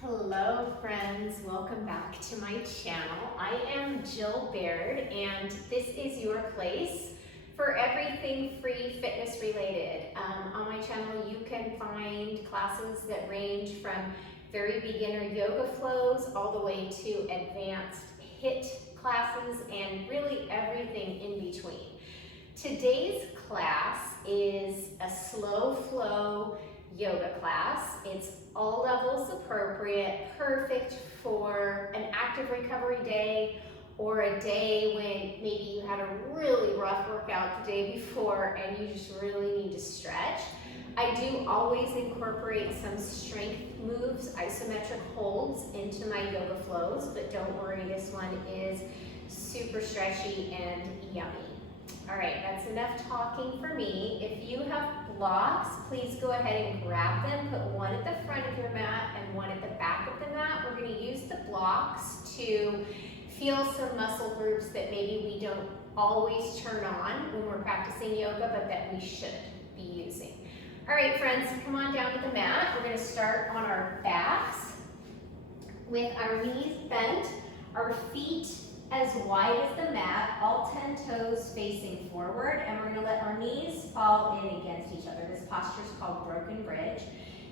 Hello friends, welcome back to my channel. I am Jill Baird and this is your place for everything free fitness related. On my channel you can find classes that range from very beginner yoga flows all the way to advanced HIIT classes and really everything in between. Today's class is a slow flow yoga class. It's all levels appropriate, perfect for an active recovery day or a day when maybe you had a really rough workout the day before and you just really need to stretch. I do always incorporate some strength moves, isometric holds into my yoga flows, but don't worry, this one is super stretchy and yummy. All right, that's enough talking for me. If you have blocks, please go ahead and grab them. Put one at the front of your mat and one at the back of the mat. We're going to use the blocks to feel some muscle groups that maybe we don't always turn on when we're practicing yoga, but that we should be using. All right, friends, come on down to the mat. We're going to start on our backs with our knees bent, our feet as wide as the mat, all 10 toes facing forward, and we're going to let our knees fall in against each other. This posture is called broken bridge.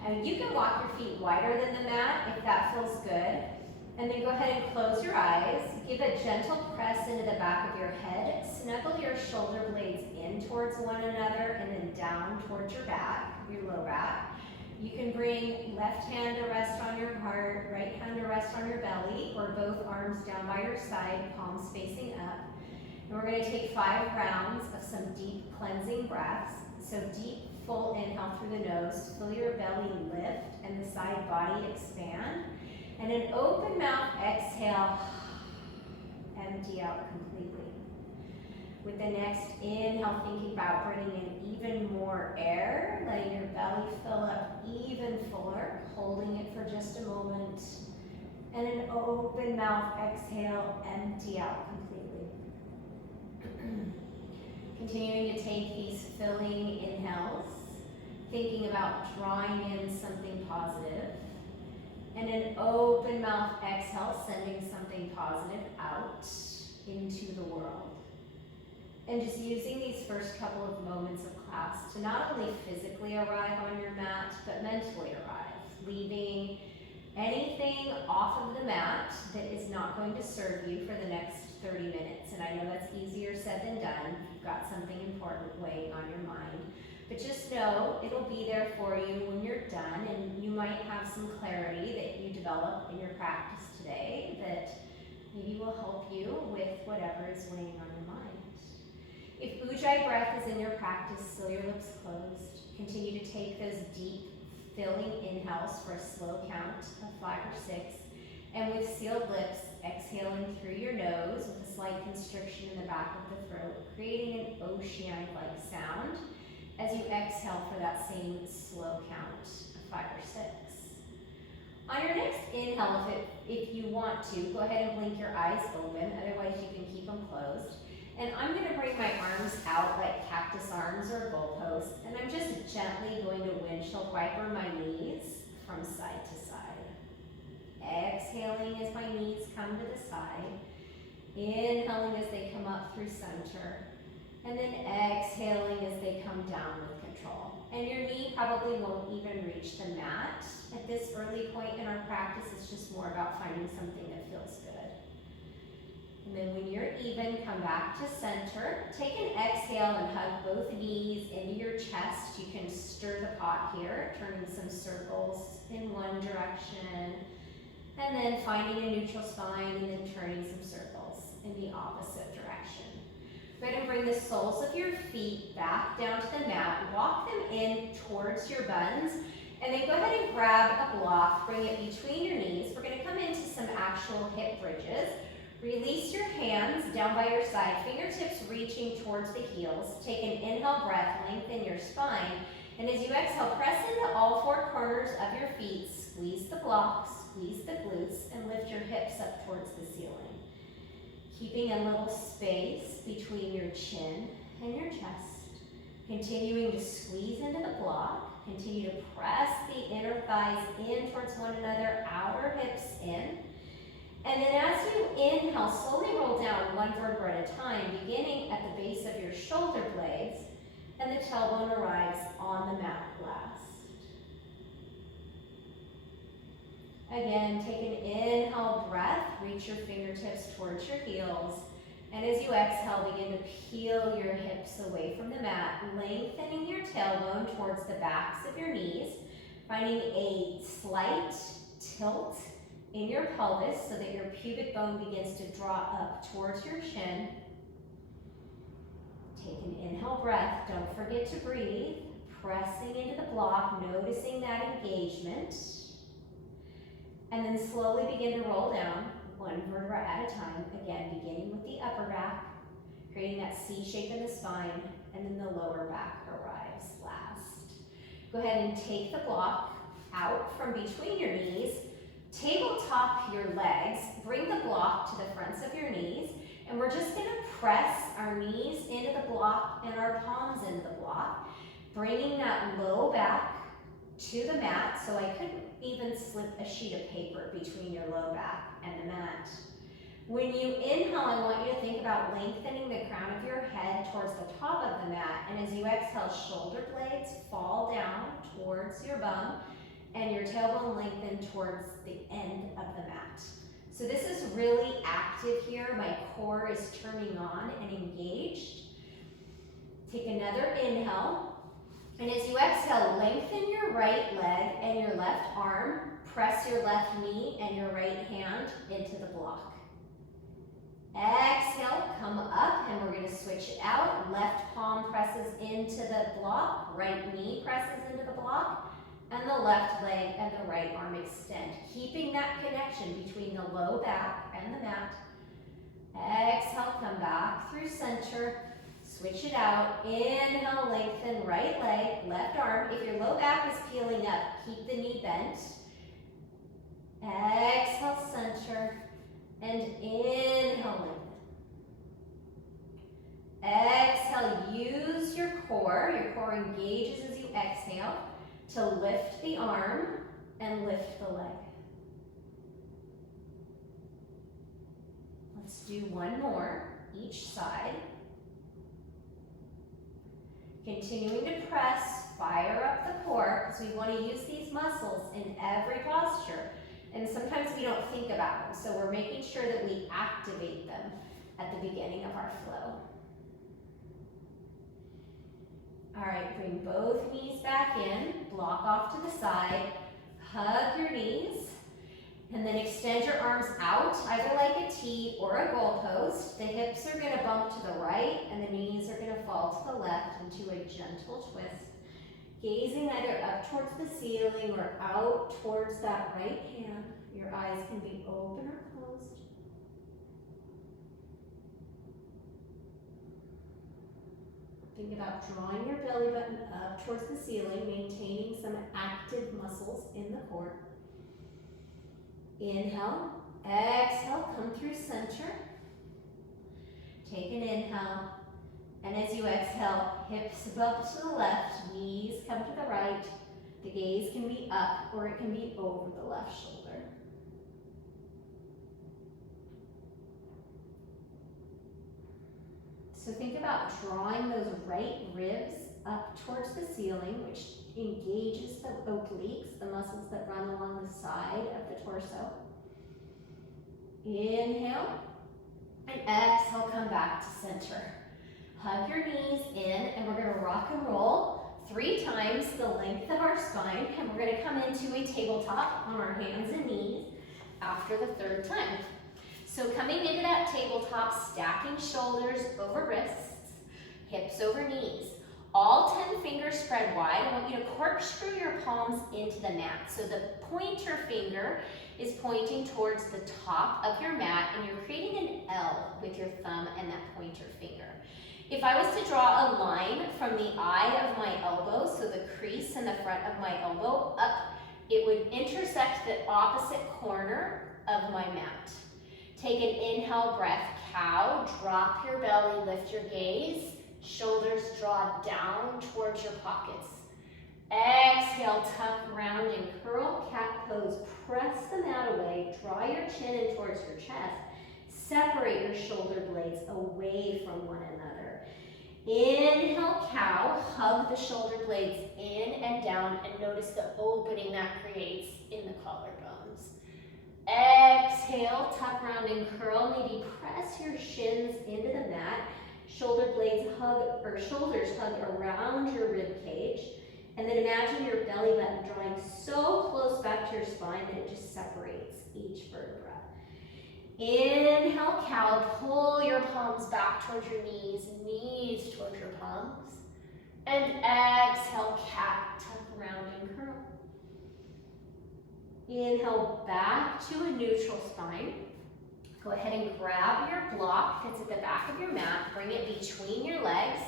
And you can walk your feet wider than the mat if that feels good. And then go ahead and close your eyes. Give a gentle press into the back of your head. Snuggle your shoulder blades in towards one another and then down towards your back, your low back. You can bring left hand to rest on your heart, right hand to rest on your belly, or both arms down by your side, palms facing up. And we're going to take 5 rounds of some deep cleansing breaths. So deep, full inhale through the nose. Feel your belly lift and the side body expand. And an open mouth exhale, empty out completely. With the next inhale, thinking about bringing in even more air, letting your belly fill up even fuller, holding it for just a moment. And an open mouth exhale, empty out completely. Continuing to take these filling inhales, thinking about drawing in something positive. And an open mouth exhale, sending something positive out into the world. And just using these first couple of moments of class to not only physically arrive on your mat, but mentally arrive, leaving anything off of the mat that is not going to serve you for the next 30 minutes. And I know that's easier said than done. You've got something important weighing on your mind. But just know it'll be there for you when you're done, and you might have some clarity that you develop in your practice today that maybe will help you with whatever is weighing on your mind. If Ujjayi breath is in your practice, seal your lips closed. Continue to take those deep, filling inhales for a slow count of 5 or 6. And with sealed lips, exhaling through your nose with a slight constriction in the back of the throat, creating an oceanic-like sound as you exhale for that same slow count of 5 or 6. On your next inhale, if you want to, go ahead and blink your eyes open. Otherwise, you can keep them closed. And I'm going to bring my arms out like cactus arms or goalposts, and I'm just gently going to windshield wiper my knees from side to side. Exhaling as my knees come to the side. Inhaling as they come up through center. And then exhaling as they come down with control. And your knee probably won't even reach the mat. At this early point in our practice, it's just more about finding something that feels good. And then when you're even, come back to center. Take an exhale and hug both knees into your chest. You can stir the pot here, turning some circles in one direction. And then finding a neutral spine and then turning some circles in the opposite direction. Go ahead and bring the soles of your feet back down to the mat. Walk them in towards your buns. And then go ahead and grab a block. Bring it between your knees. We're going to come into some actual hip bridges. Release your hands down by your side, fingertips reaching towards the heels. Take an inhale breath, lengthen your spine. And as you exhale, press into all 4 corners of your feet. Squeeze the blocks, squeeze the glutes, and lift your hips up towards the ceiling. Keeping a little space between your chin and your chest. Continuing to squeeze into the block. Continue to press the inner thighs in towards one another, outer hips in. And then as you inhale, slowly roll down one vertebra at a time, beginning at the base of your shoulder blades, and the tailbone arrives on the mat last. Again, take an inhale breath, reach your fingertips towards your heels, and as you exhale, begin to peel your hips away from the mat, lengthening your tailbone towards the backs of your knees, finding a slight tilt in your pelvis so that your pubic bone begins to draw up towards your chin. Take an inhale breath, don't forget to breathe, pressing into the block, noticing that engagement. And then slowly begin to roll down, one vertebra at a time, again beginning with the upper back, creating that C shape in the spine, and then the lower back arrives last. Go ahead and take the block out from between your knees, tabletop your legs, bring the block to the fronts of your knees, and we're just gonna press our knees into the block and our palms into the block, bringing that low back to the mat, so I couldn't even slip a sheet of paper between your low back and the mat. When you inhale, I want you to think about lengthening the crown of your head towards the top of the mat, and as you exhale, shoulder blades fall down towards your bum, and your tailbone lengthen towards the end of the mat. So this is really active here. My core is turning on and engaged. Take another inhale. And as you exhale, lengthen your right leg and your left arm. Press your left knee and your right hand into the block. Exhale, come up, and we're going to switch it out. Left palm presses into the block. Right knee presses into the block. And the left leg and the right arm extend, keeping that connection between the low back and the mat. Exhale, come back through center, switch it out. Inhale, lengthen right leg, left arm. If your low back is peeling up, keep the knee bent. Exhale, center, and inhale, lengthen. Exhale, use your core engages as you exhale, to lift the arm and lift the leg. Let's do one more, each side. Continuing to press, fire up the core, because we want to use these muscles in every posture. And sometimes we don't think about them, so we're making sure that we activate them at the beginning of our flow. All right, bring both knees back in, block off to the side, hug your knees, and then extend your arms out, either like a T or a goalpost. The hips are gonna bump to the right, and the knees are gonna fall to the left into a gentle twist, gazing either up towards the ceiling or out towards that right hand. Your eyes can be open or closed. Think about drawing your belly button up towards the ceiling, maintaining some active muscles in the core. Inhale, exhale, come through center. Take an inhale, and as you exhale, hips bump to the left, knees come to the right. The gaze can be up or it can be over the left shoulder. So think about drawing those right ribs up towards the ceiling, which engages the obliques, the muscles that run along the side of the torso. Inhale, and exhale, come back to center. Hug your knees in, and we're gonna rock and roll 3 times the length of our spine, and we're gonna come into a tabletop on our hands and knees after the 3rd time. So coming into that tabletop, stacking shoulders over wrists, hips over knees. All 10 fingers spread wide. I want you to corkscrew your palms into the mat. So the pointer finger is pointing towards the top of your mat, and you're creating an L with your thumb and that pointer finger. If I was to draw a line from the eye of my elbow, so the crease in the front of my elbow, up, it would intersect the opposite corner of my mat. Take an inhale breath, cow, drop your belly, lift your gaze, shoulders draw down towards your pockets. Exhale. exhale, tuck, round, and curl, cat pose. Press the mat away, draw your chin in towards your chest. Separate your shoulder blades away from one another. Inhale, cow, hug the shoulder blades in and down, and notice the opening that creates in the collarbones. Exhale, tuck, round, and curl. Maybe press your shins into the mat. Shoulder blades hug, or shoulders hug around your rib cage. And then imagine your belly button drawing so close back to your spine that it just separates each vertebra. Inhale, cow, pull your palms back towards your knees, knees towards your palms. And exhale, cat, tuck, round, and curl. Inhale, back to a neutral spine. Go ahead and grab your block that's at the back of your mat, bring it between your legs,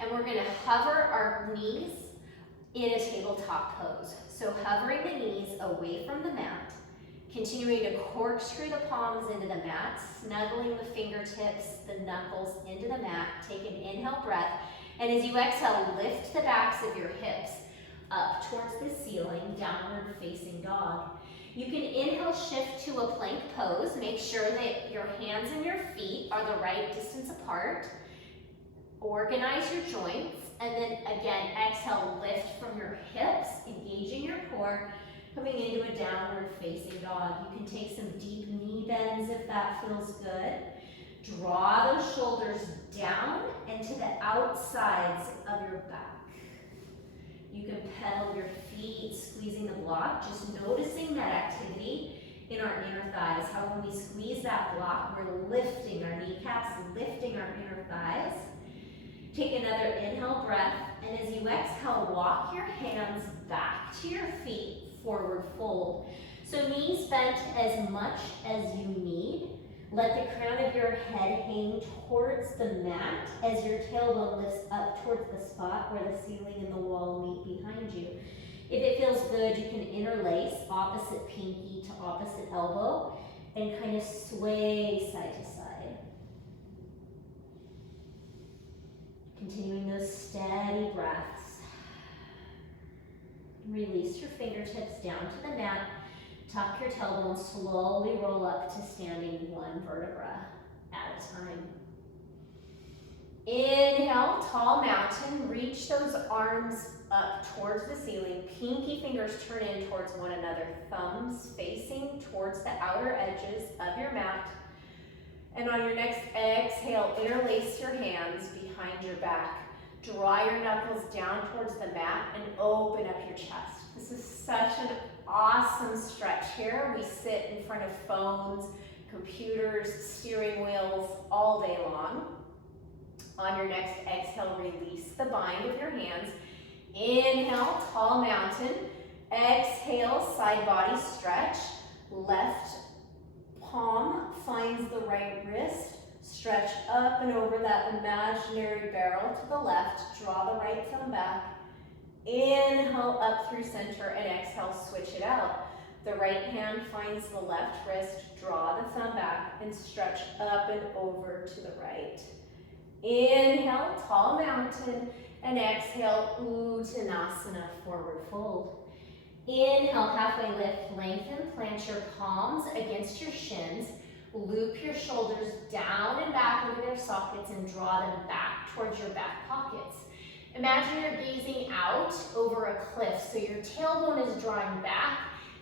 and we're gonna hover our knees in a tabletop pose. So hovering the knees away from the mat, continuing to corkscrew the palms into the mat, snuggling the fingertips, the knuckles into the mat. Take an inhale breath, and as you exhale, lift the backs of your hips up towards the ceiling, downward facing dog. You can inhale, shift to a plank pose. Make sure that your hands and your feet are the right distance apart. Organize your joints, and then again, exhale, lift from your hips, engaging your core, coming into a downward facing dog. You can take some deep knee bends if that feels good. Draw those shoulders down and to the outsides of your back. You can pedal your feet, squeezing the block, just noticing that activity in our inner thighs. How when we squeeze that block, we're lifting our kneecaps, lifting our inner thighs. Take another inhale breath, and as you exhale, walk your hands back to your feet, forward fold. So knees bent as much as you need. Let the crown of your head hang towards the mat as your tailbone lifts up towards the spot where the ceiling and the wall meet behind you. If it feels good, you can interlace opposite pinky to opposite elbow and kind of sway side to side. Continuing those steady breaths. Release your fingertips down to the mat. Tuck your tailbone, slowly roll up to standing one vertebra at a time. Inhale, tall mountain. Reach those arms up towards the ceiling. Pinky fingers turn in towards one another. Thumbs facing towards the outer edges of your mat. And on your next exhale, interlace your hands behind your back. Draw your knuckles down towards the mat and open up your chest. This is such an awesome stretch here. We sit in front of phones, computers, steering wheels all day long. On your next exhale, release the bind of your hands. Inhale, tall mountain. Exhale, side body stretch. Left palm finds the right wrist. Stretch up and over that imaginary barrel to the left. Draw the right thumb back. Inhale up through center and exhale, switch it out. The right hand finds the left wrist. Draw the thumb back and stretch up and over to the right. Inhale, tall mountain, and exhale, Uttanasana, forward fold. Inhale, halfway lift, lengthen, plant your palms against your shins. Loop your shoulders down and back over their sockets and draw them back towards your back pockets. Imagine you're gazing out over a cliff, so your tailbone is drawing back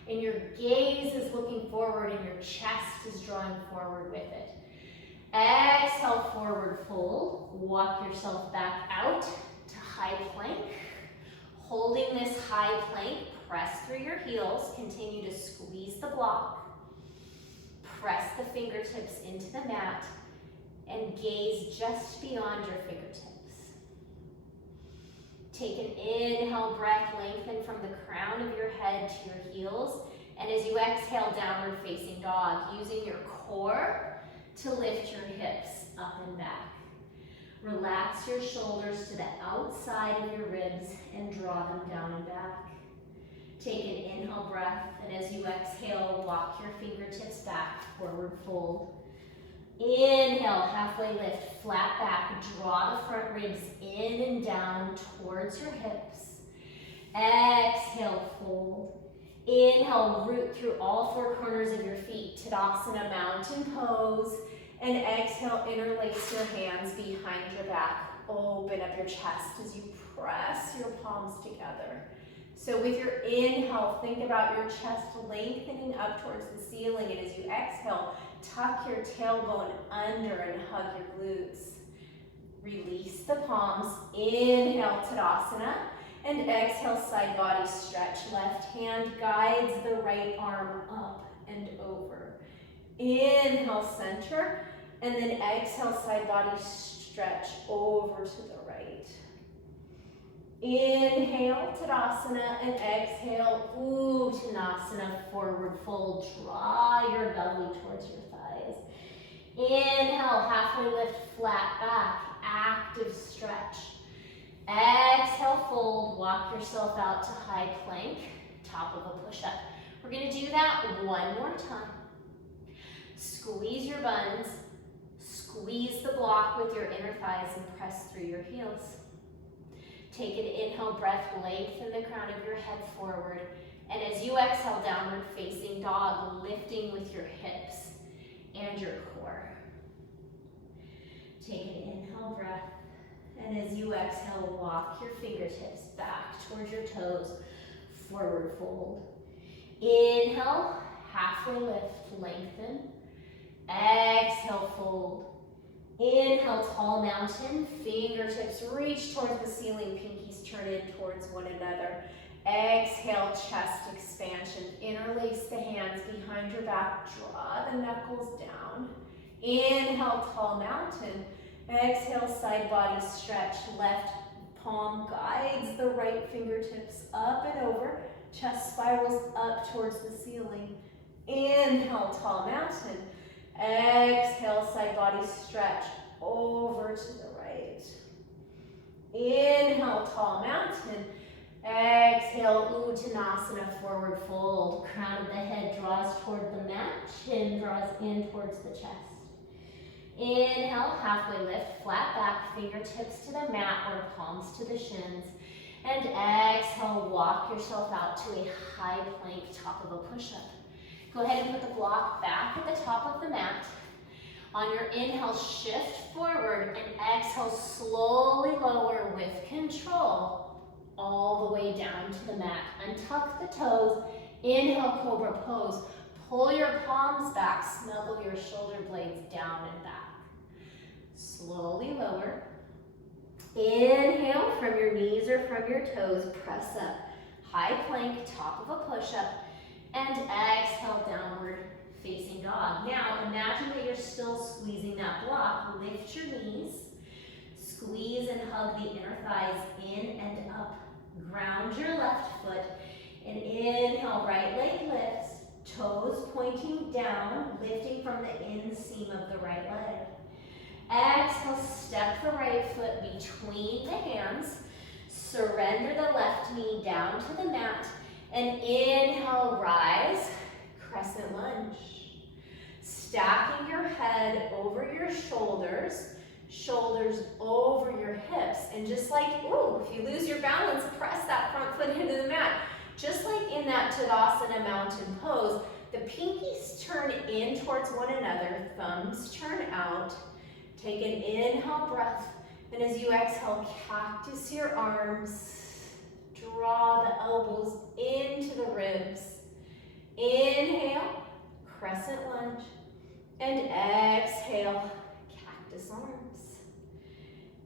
and your gaze is looking forward and your chest is drawing forward with it. Exhale, forward fold. Walk yourself back out to high plank. Holding this high plank, press through your heels. Continue to squeeze the block. Press the fingertips into the mat and gaze just beyond your fingertips. Take an inhale breath, lengthen from the crown of your head to your heels. And as you exhale, downward facing dog, using your core to lift your hips up and back. Relax your shoulders to the outside of your ribs and draw them down and back. Take an inhale breath, and as you exhale, walk your fingertips back, forward fold. Inhale, halfway lift, flat back, draw the front ribs in and down towards your hips. Exhale. exhale, fold. Inhale, root through all four corners of your feet, Tadasana, mountain pose. And exhale, interlace your hands behind your back. Open up your chest as you press your palms together. So with your inhale, think about your chest lengthening up towards the ceiling. And as you exhale, tuck your tailbone under and hug your glutes. Release the palms. Inhale, Tadasana. And exhale, side body stretch. Left hand guides the right arm up and over. Inhale, center. And then exhale, side body stretch over to the right. Inhale, Tadasana, and exhale, Uttanasana, forward fold. Draw your belly towards your thighs. Inhale, halfway lift, flat back, active stretch. Exhale, fold, walk yourself out to high plank, top of a push-up. We're gonna do that one more time. Squeeze your buns, squeeze the block with your inner thighs and press through your heels. Take an inhale breath, lengthen the crown of your head forward. And as you exhale, downward facing dog, lifting with your hips and your core. Take an inhale breath. And as you exhale, walk your fingertips back towards your toes, forward fold. Inhale, halfway lift, lengthen. Exhale, fold. Inhale, tall mountain, fingertips reach towards the ceiling, pinkies turn in towards one another. Exhale, chest expansion. Interlace the hands behind your back, draw the knuckles down. Inhale, tall mountain. Exhale, side body stretch. Left palm guides the right fingertips up and over. Chest spirals up towards the ceiling. Inhale, tall mountain. Exhale, side body stretch over to the right. Inhale, tall mountain. Exhale, Uttanasana, forward fold. Crown of the head draws toward the mat. Chin draws in towards the chest. Inhale, halfway lift, flat back, fingertips to the mat or palms to the shins. And exhale, walk yourself out to a high plank, top of a push-up. Go ahead and put the block back at the top of the mat. On your inhale, shift forward and exhale, slowly lower with control all the way down to the mat. Untuck the toes, inhale, cobra pose. Pull your palms back, snuggle your shoulder blades down and back. Slowly lower. Inhale from your knees or from your toes, press up. High plank, top of a push-up. And exhale, downward facing dog. Now imagine that you're still squeezing that block. Lift your knees, squeeze and hug the inner thighs in and up. Ground your left foot, and inhale, right leg lifts, toes pointing down, lifting from the inseam of the right leg. Exhale, step the right foot between the hands, surrender the left knee down to the mat, and inhale, rise, crescent lunge. Stacking your head over your shoulders, shoulders over your hips. And just like, if you lose your balance, press that front foot into the mat. Just like in that Tadasana mountain pose, the pinkies turn in towards one another, thumbs turn out. Take an inhale breath, and as you exhale, cactus your arms. Draw the elbows into the ribs. Inhale, crescent lunge, and exhale, cactus arms.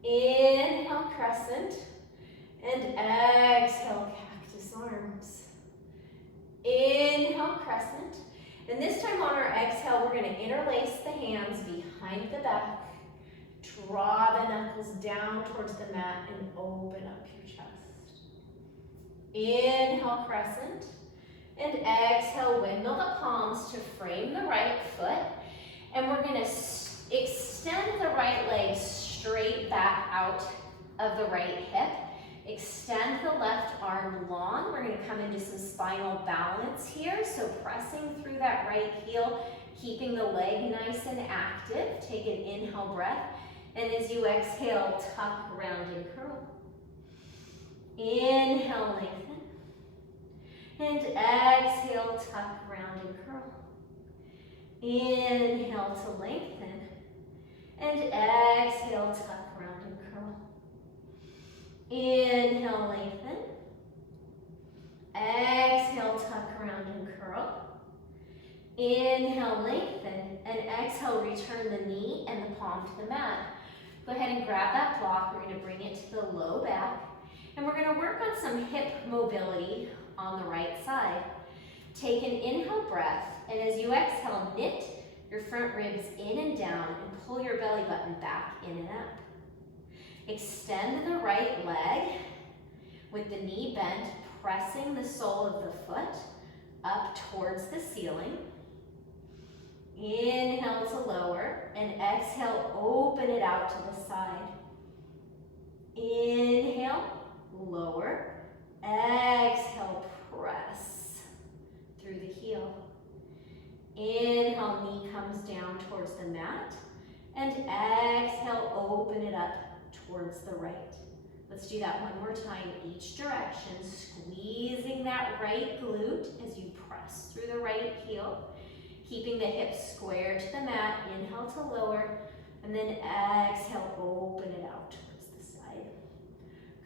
Inhale, crescent, and exhale, cactus arms. Inhale, crescent, and this time on our exhale, we're going to interlace the hands behind the back. Draw the knuckles down towards the mat and open up your chest. Inhale, crescent. And exhale, windmill the palms to frame the right foot. And we're going to extend the right leg straight back out of the right hip. Extend the left arm long. We're going to come into some spinal balance here. So pressing through that right heel, keeping the leg nice and active. Take an inhale breath. And as you exhale, tuck, round, and curl. Inhale, lengthen. And exhale, tuck, round, and curl. Inhale to lengthen. And exhale, tuck, round, and curl. Inhale, lengthen. Exhale, tuck, round, and curl. Inhale, lengthen. And exhale, return the knee and the palm to the mat. Go ahead and grab that block. We're going to bring it to the low back. And we're going to work on some hip mobility on the right side. Take an inhale breath, and as you exhale, knit your front ribs in and down and pull your belly button back in and up. Extend the right leg with the knee bent, pressing the sole of the foot up towards the ceiling. Inhale to lower, and exhale, open it out to the side. Inhale, lower. Exhale, press through the heel. Inhale, knee comes down towards the mat. And exhale, open it up towards the right. Let's do that one more time, each direction, squeezing that right glute as you press through the right heel. Keeping the hips square to the mat, inhale to lower, and then exhale, open it out towards the side.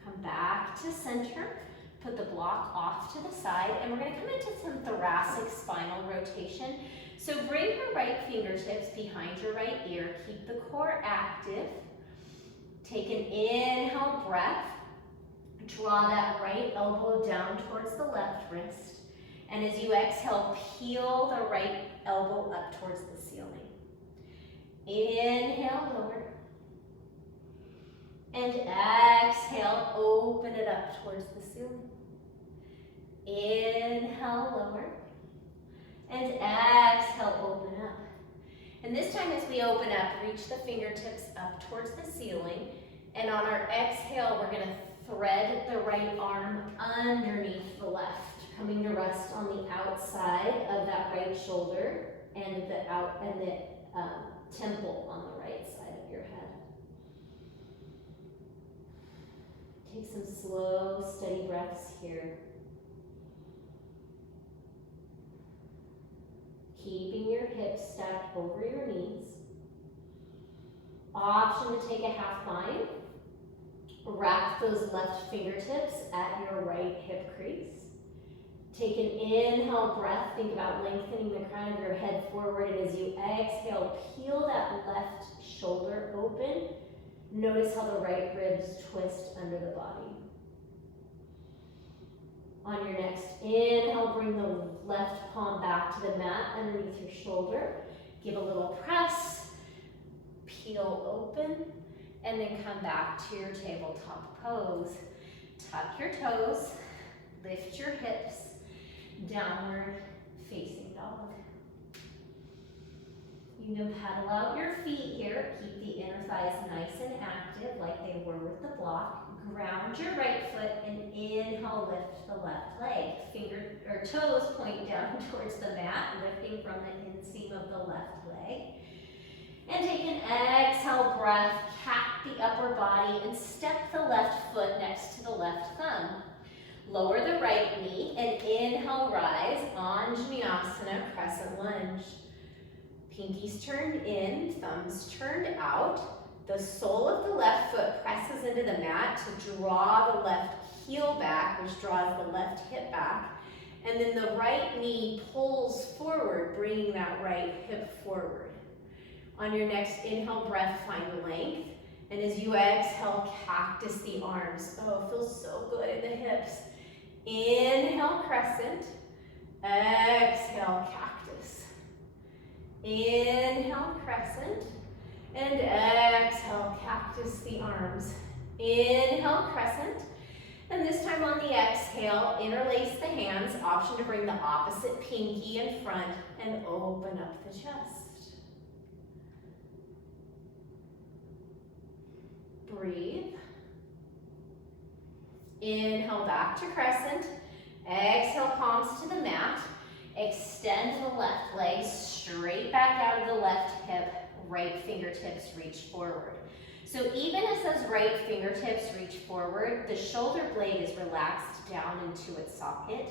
Come back to center, put the block off to the side, and we're going to come into some thoracic spinal rotation. So bring your right fingertips behind your right ear, keep the core active. Take an inhale breath, draw that right elbow down towards the left wrist. And as you exhale, peel the right elbow up towards the ceiling. Inhale, lower. And exhale, open it up towards the ceiling. Inhale, lower. And exhale, open up. And this time as we open up, reach the fingertips up towards the ceiling. And on our exhale, we're going to thread the right arm underneath the left, coming to rest on the outside of that right shoulder and the temple on the right side of your head. Take some slow, steady breaths here. Keeping your hips stacked over your knees. Option to take a half line. Wrap those left fingertips at your right hip crease. Take an inhale breath, think about lengthening the crown of your head forward, and as you exhale, peel that left shoulder open. Notice how the right ribs twist under the body. On your next inhale, bring the left palm back to the mat underneath your shoulder. Give a little press, peel open, and then come back to your tabletop pose. Tuck your toes, lift your hips, downward facing dog. You can pedal out your feet here. Keep the inner thighs nice and active like they were with the block. Ground your right foot and inhale, lift the left leg. Toes point down towards the mat, lifting from the inseam of the left leg. And take an exhale breath, cap the upper body, and step the left foot next to the left thumb. Lower the right knee and inhale, rise, Anjaneyasana, Crescent Lunge. Pinkies turned in, thumbs turned out. The sole of the left foot presses into the mat to draw the left heel back, which draws the left hip back. And then the right knee pulls forward, bringing that right hip forward. On your next inhale breath, find length. And as you exhale, cactus the arms. Oh, it feels so good in the hips. Inhale, crescent. Exhale, cactus. Inhale, crescent. And exhale, cactus the arms. Inhale, crescent. And this time on the exhale, interlace the hands. Option to bring the opposite pinky in front and open up the chest. Breathe. Inhale back to crescent. Exhale, palms to the mat. Extend the left leg straight back out of the left hip. Right fingertips reach forward. So even as those right fingertips reach forward, the shoulder blade is relaxed down into its socket.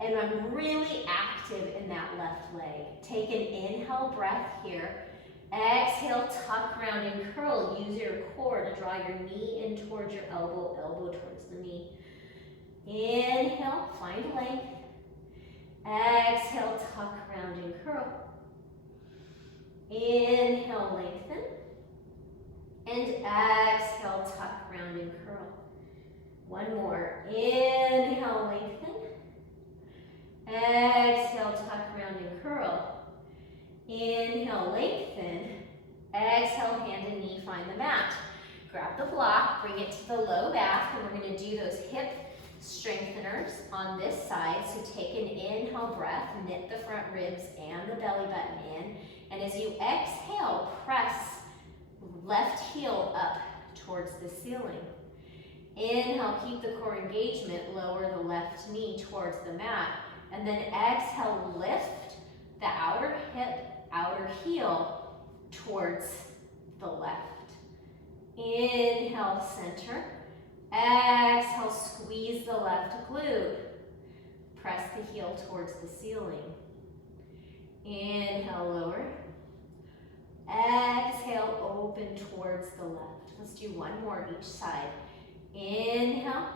And I'm really active in that left leg. Take an inhale breath here. Exhale, tuck, round, and curl. Use your core to draw your knee in towards your elbow, elbow towards the knee. Inhale, find length. Exhale, tuck, round, and curl. Inhale, lengthen. And exhale, tuck, round, and curl. One more. Inhale, lengthen. Exhale, tuck, round, and curl. Inhale, lengthen. Exhale, hand and knee find the mat. Grab the block, bring it to the low back, and we're going to do those hip strengtheners on this side. So take an inhale breath, knit the front ribs and the belly button in. And as you exhale, press left heel up towards the ceiling. Inhale, keep the core engagement, lower the left knee towards the mat. And then exhale, lift the outer hip, outer heel towards the left. Inhale, center. Exhale, squeeze the left glute. Press the heel towards the ceiling. Inhale, lower. Exhale, open towards the left. Let's do one more each side. Inhale.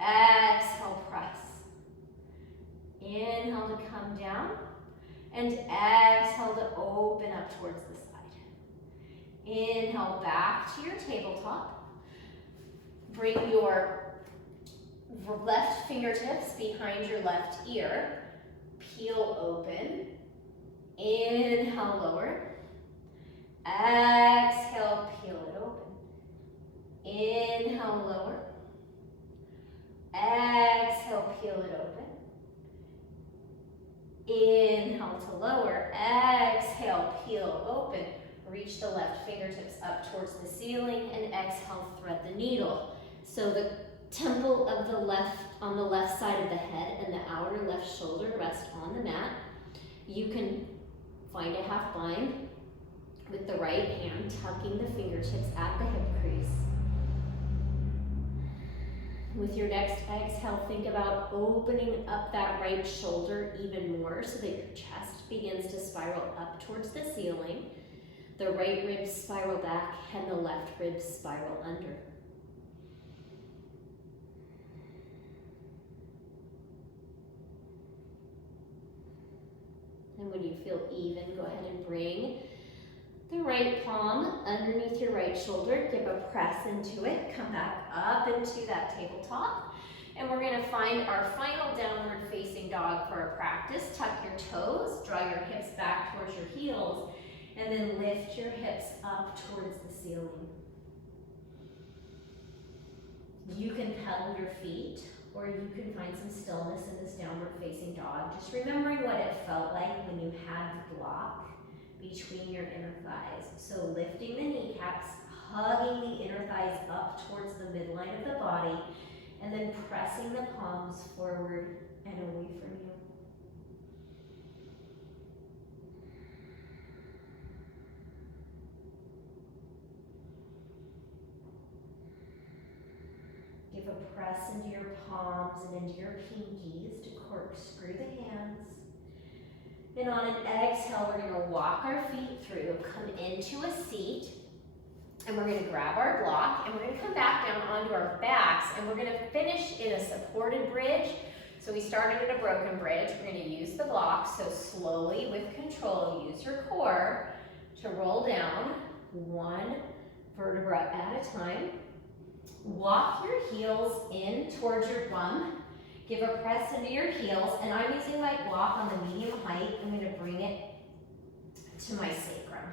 Exhale, press. Inhale to come down. And exhale to open up towards the side. Inhale, back to your tabletop. Bring your left fingertips behind your left ear. Peel open. Inhale, lower. Exhale, peel it open. Inhale, lower. Exhale, peel it open. Inhale to lower. Exhale, peel open. Reach the left fingertips up towards the ceiling and exhale, thread the needle. So the temple of the left, on the left side of the head and the outer left shoulder rest on the mat. You can find a half bind with the right hand, tucking the fingertips at the hip crease. With your next exhale, think about opening up that right shoulder even more so that your chest begins to spiral up towards the ceiling. The right ribs spiral back and the left ribs spiral under. And when you feel even, go ahead and bring the right palm underneath your right shoulder. Give a press into it. Come back up into that tabletop. And we're going to find our final downward facing dog for our practice. Tuck your toes, draw your hips back towards your heels, and then lift your hips up towards the ceiling. You can pedal your feet, or you can find some stillness in this downward facing dog. Just remembering what it felt like when you had the block between your inner thighs. So lifting the kneecaps, hugging the inner thighs up towards the midline of the body, and then pressing the palms forward and away from you. Give a press into your palms and into your pinkies to corkscrew the hands. Then on an exhale, we're going to walk our feet through, come into a seat, and we're going to grab our block, and we're going to come back down onto our backs, and we're going to finish in a supported bridge. So we started in a broken bridge. We're going to use the block, so slowly with control, use your core to roll down one vertebra at a time. Walk your heels in towards your bum. Give a press into your heels, and I'm using my block on the medium height. I'm going to bring it to my sacrum.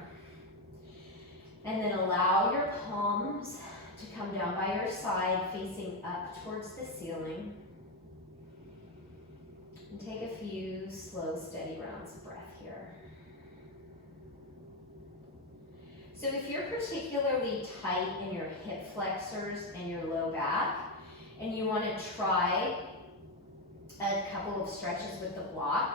And then allow your palms to come down by your side, facing up towards the ceiling. And take a few slow, steady rounds of breath here. So if you're particularly tight in your hip flexors and your low back, and you want to try a couple of stretches with the block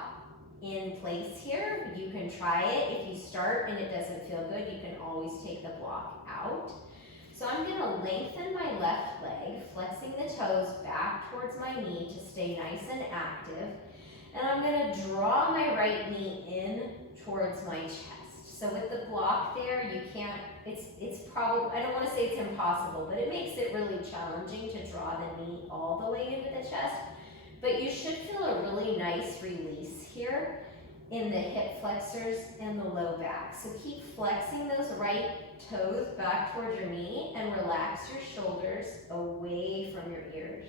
in place here, you can try it. If you start and it doesn't feel good, you can always take the block out. So I'm gonna lengthen my left leg, flexing the toes back towards my knee to stay nice and active. And I'm gonna draw my right knee in towards my chest. So with the block there, you can't, it's probably, I don't wanna say it's impossible, but it makes it really challenging to draw the knee all the way into the chest. But you should feel a really nice release here in the hip flexors and the low back. So keep flexing those right toes back towards your knee and relax your shoulders away from your ears.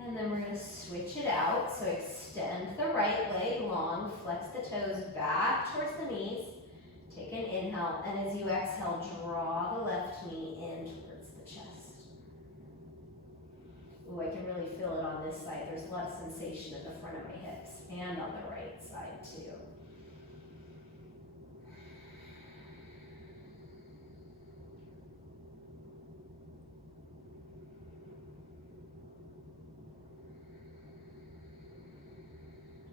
And then we're going to switch it out. So extend the right leg long, flex the toes back towards the knees. Take an inhale, and as you exhale, draw the left knee in towards the chest. Ooh, I can really feel it on this side. There's a lot of sensation at the front of my hips and on the right side too.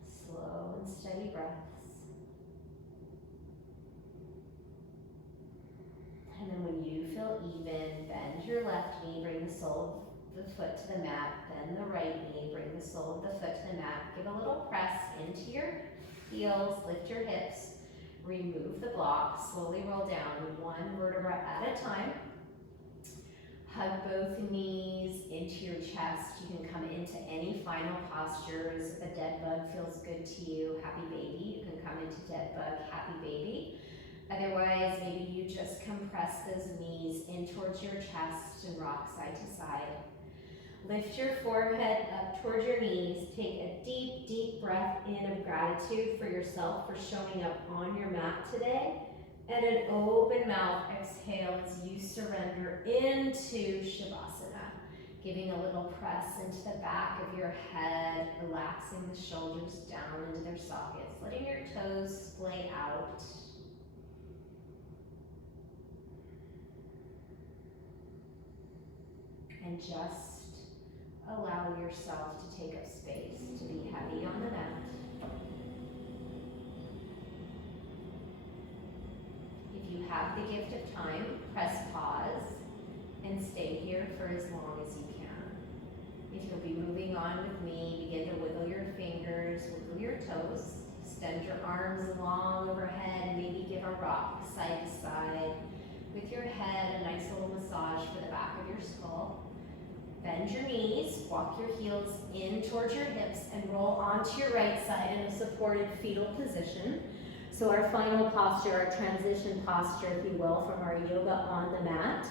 Slow and steady breaths. And then when you feel even, bend your left knee, bring the sole of the foot to the mat, bend the right knee, bring the sole of the foot to the mat. Give a little press into your heels, lift your hips, remove the block, slowly roll down one vertebra at a time. Hug both knees into your chest. You can come into any final postures. If a dead bug feels good to you, happy baby. You can come into dead bug, happy baby. Otherwise, maybe you just compress those knees in towards your chest and rock side to side. Lift your forehead up towards your knees. Take a deep, deep breath in of gratitude for yourself for showing up on your mat today. And an open mouth exhale as you surrender into Shavasana. Giving a little press into the back of your head, relaxing the shoulders down into their sockets, letting your toes splay out. And just allow yourself to take up space, to be heavy on the mat. If you have the gift of time, press pause and stay here for as long as you can. If you'll be moving on with me, begin to wiggle your fingers, wiggle your toes, extend your arms long overhead, maybe give a rock side to side. With your head, a nice little massage for the back of your skull. Bend your knees, walk your heels in towards your hips, and roll onto your right side in a supported fetal position. So our final posture, our transition posture, if you will, from our yoga on the mat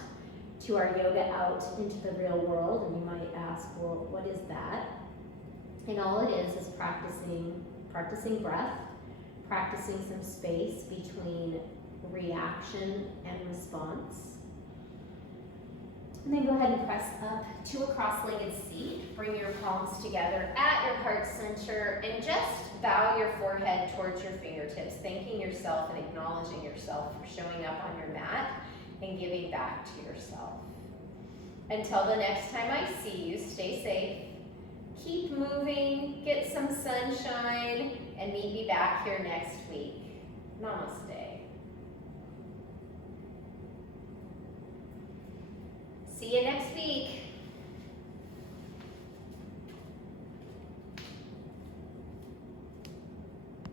to our yoga out into the real world. And you might ask, well, what is that? And all it is practicing breath, practicing some space between reaction and response. And then go ahead and press up to a cross-legged seat. Bring your palms together at your heart center and just bow your forehead towards your fingertips, thanking yourself and acknowledging yourself for showing up on your mat and giving back to yourself. Until the next time I see you, stay safe, keep moving, get some sunshine, and meet me back here next week. Namaste. See you next week.